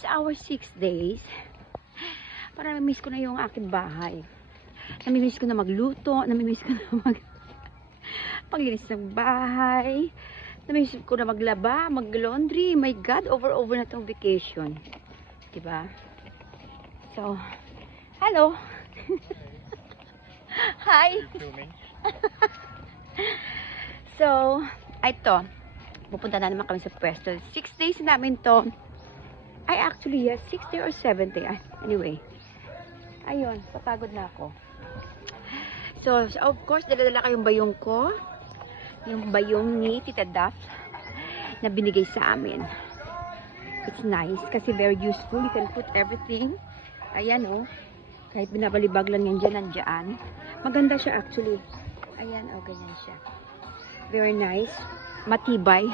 It's our 6 days. Parang namimiss ko na yung aking bahay. Namimiss ko na magluto. Namimiss ko na paglinis ng bahay. Namimiss ko na maglaba, mag-laundry. My God, over na tong vacation. Diba? So, hello. Hi. So, ito. Pupunta na naman kami sa pwesto. 6 days namin to. Ay, actually, yes. 6 day or 7 day. Anyway. Ayun, papagod na ako. So, of course, dala-dala ko yung bayong ko. Yung bayong ni Tita Duff na binigay sa amin. It's nice kasi very useful. You can put everything. Ayan, oh. Kahit binabalibag lang yan dyan, nandyan. Maganda siya actually. Ayan, oh, ganyan siya. Very nice. Matibay.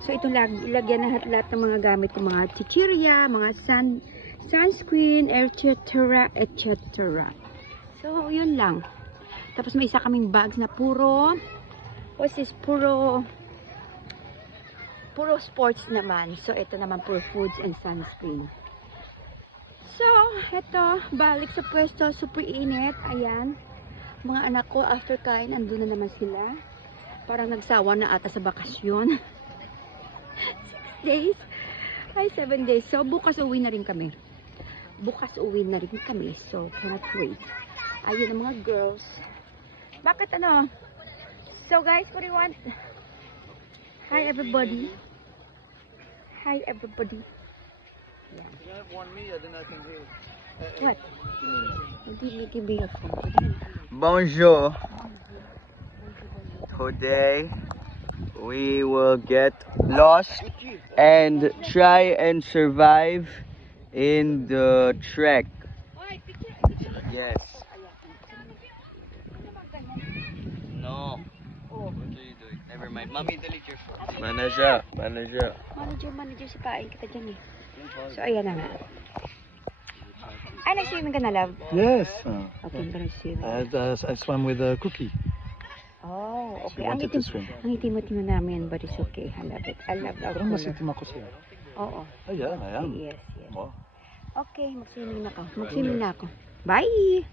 So, ito ilagyan na lahat ng mga gamit ko. Mga chichirya, mga sunscreen, etc. etc. So, yun lang. Tapos may isa kaming bags na puro sports naman. So, ito naman puro foods and sunscreen. So, ito, balik sa pwesto. Super init. Ayan. Mga anak ko, after kain, andun na naman sila. Parang nagsawa na ata sa bakasyon. 6 days. Ay, 7 days. So, bukas uwi na rin kami. So, cannot wait. Ayun ang mga girls. Bakit ano? So, guys, what do you want? Hi, everybody. Yeah. You have one meal, then I can do it. What? Give me your phone. Bonjour. Today we will get lost and try and survive in the trek. Yes. No. What are you doing? Never mind. Mommy, delete your phone. Manager. Manager, sipain kita dyan eh. So, ayan na nga. Ay, nag-swimming ka na, love? Yes. Okay, I'm gonna swim. I swam with a cookie. Oh, okay. She wanted to swim. Ang itim-itim namin, but it's okay. I love it. I love our Pero mas color. itim ako siya. Oo. Oh yeah, I am. Yes. Wow. Okay, mag-swimming na ako. Bye!